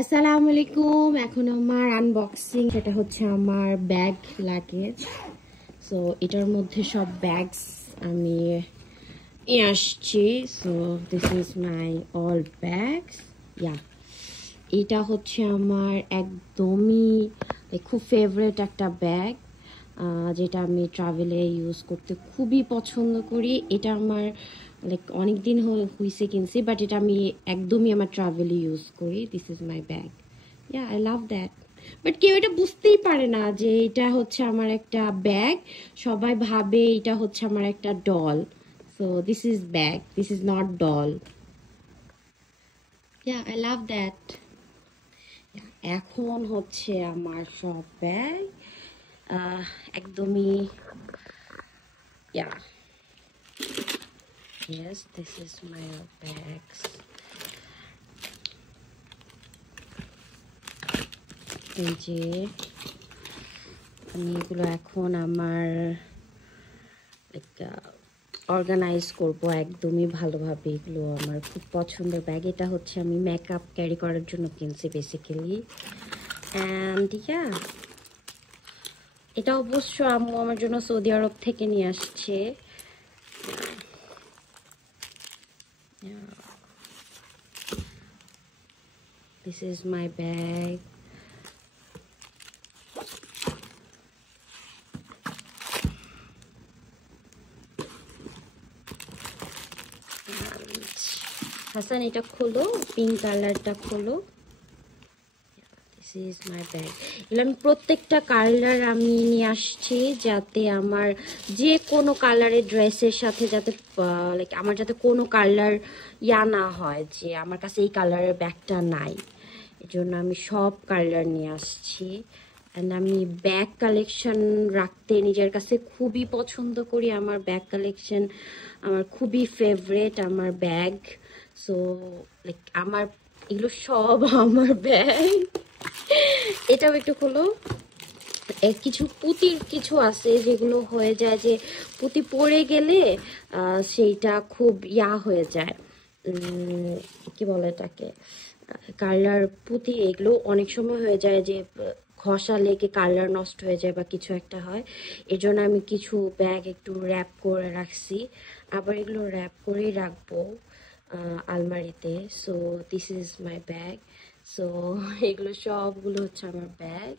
আসসালামু আলাইকুম। এখন আমার আনবক্সিং, এটা হচ্ছে আমার ব্যাগ লাগেজ। সো এটার মধ্যে সব ব্যাগস আমি নিয়ে আসছি। So this is my all bags. Yeah, এটা হচ্ছে আমার একদমই খুব ফেভারিট একটা ব্যাগ, যেটা আমি ট্রাভেলে ইউজ করতে খুবই পছন্দ করি। এটা আমার অনেক দিন হয়েছে কিনছি, বাট এটা আমি একদমই আমার ট্রাভেলে ইউজ করি। This is my bag. Yeah, I love that. But কেউ এটা বুঝতেই পারে না যে এটা হচ্ছে আমার একটা ব্যাগ। সবাই ভাবে এটা হচ্ছে আমার একটা doll. So this is bag, this is not doll. Yeah, I love that. এখন হচ্ছে আমার সব ব্যাগ একদমই, yeah, yes, this is my bags. এই যে আমি এগুলো এখন আমার অর্গানাইজ করব একদমই ভালোভাবে। এগুলো আমার খুব পছন্দের ব্যাগ। এটা হচ্ছে আমি মেকআপ ক্যারি করার জন্য কিনছি বেসিক্যালি। অ্যান্ড ইয়া, এটা অবশ্য আম্মু আমার জন্য সৌদি আরব থেকে নিয়ে আসছে। This is my bag. Hasan, এটা খোলো, পিঙ্ক কালারটা খোলো। This is my bag. এগুলো আমি প্রত্যেকটা কালার আমি নিয়ে আসছি যাতে আমার যে কোনো কালারের ড্রেসের সাথে যাতে আমার যাতে কোনো কালার না হয় যে আমার কাছে এই কালারের ব্যাগটা নাই। এই জন্য আমি সব কালার নিয়ে আসছি। অ্যান্ড আমি ব্যাগ কালেকশন রাখতে নিজের কাছে খুবই পছন্দ করি। আমার ব্যাগ কালেকশন আমার খুবই ফেভারিট, আমার ব্যাগ। সো আমার এগুলো সব আমার ব্যাগ। এটাও একটু হলো কিছু পুঁতির কিছু আছে যেগুলো হয়ে যায় যে পুঁতি পড়ে গেলে সেইটা খুব হয়ে যায়, কি বলে এটাকে, কালার পুঁতি। এগুলো অনেক সময় হয়ে যায় যে ঘষা লেগে কালার নষ্ট হয়ে যায় বা কিছু একটা হয়। এই জন্য আমি কিছু ব্যাগ একটু র্যাপ করে রাখছি, আবার এগুলো র্যাপ করেই রাখবো আলমারিতে। So this is my bag. So এগুলো সবগুলো হচ্ছে আমার bag.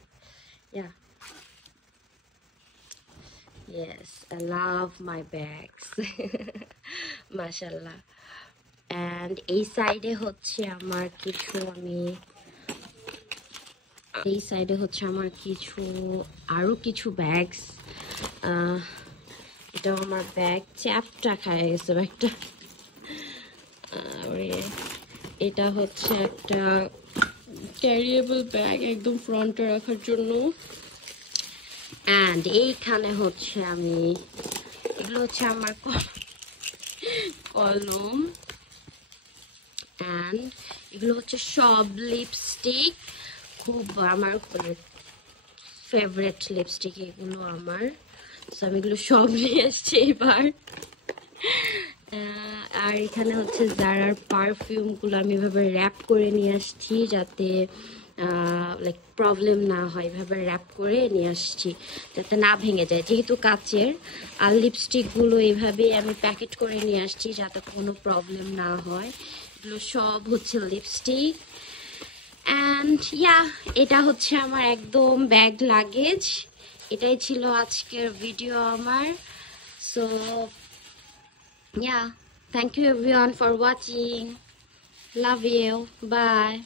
Yeah. Yes, I love my bags. মাশাআল্লাহ। And এই সাইডে হচ্ছে আমার কিছু আরো কিছু ব্যাগস। এটাও আমার ব্যাগ, চ্যাপটা খায় গেছে ব্যাগটা। এটা হচ্ছে একটা ক্যারিয়েবল ব্যাগ, একদম ফ্রন্টে রাখার জন্য। অ্যান্ড এইখানে হচ্ছে এগুলো হচ্ছে আমার কলম। অ্যান্ড এগুলো হচ্ছে সব লিপস্টিক, খুব আমার ফেভারিট লিপস্টিক এগুলো আমার। সো আমি এগুলো সব নিয়ে এসছি এবার। আর এখানে হচ্ছে জারার পারফিউমগুলো আমি এভাবে র্যাপ করে নিয়ে আসছি যাতে প্রবলেম না হয়। এভাবে র্যাপ করে নিয়ে আসছি যাতে না ভেঙে যায়, যেহেতু কাচের। আর লিপস্টিকগুলো এইভাবে আমি প্যাকেট করে নিয়ে আসছি যাতে কোনো প্রবলেম না হয়। এগুলো সব হচ্ছে লিপস্টিক। অ্যান্ড এটা হচ্ছে আমার একদম ব্যাগ লাগেজ। এটাই ছিল আজকের ভিডিও আমার। So thank you everyone for watching. Love you. Bye.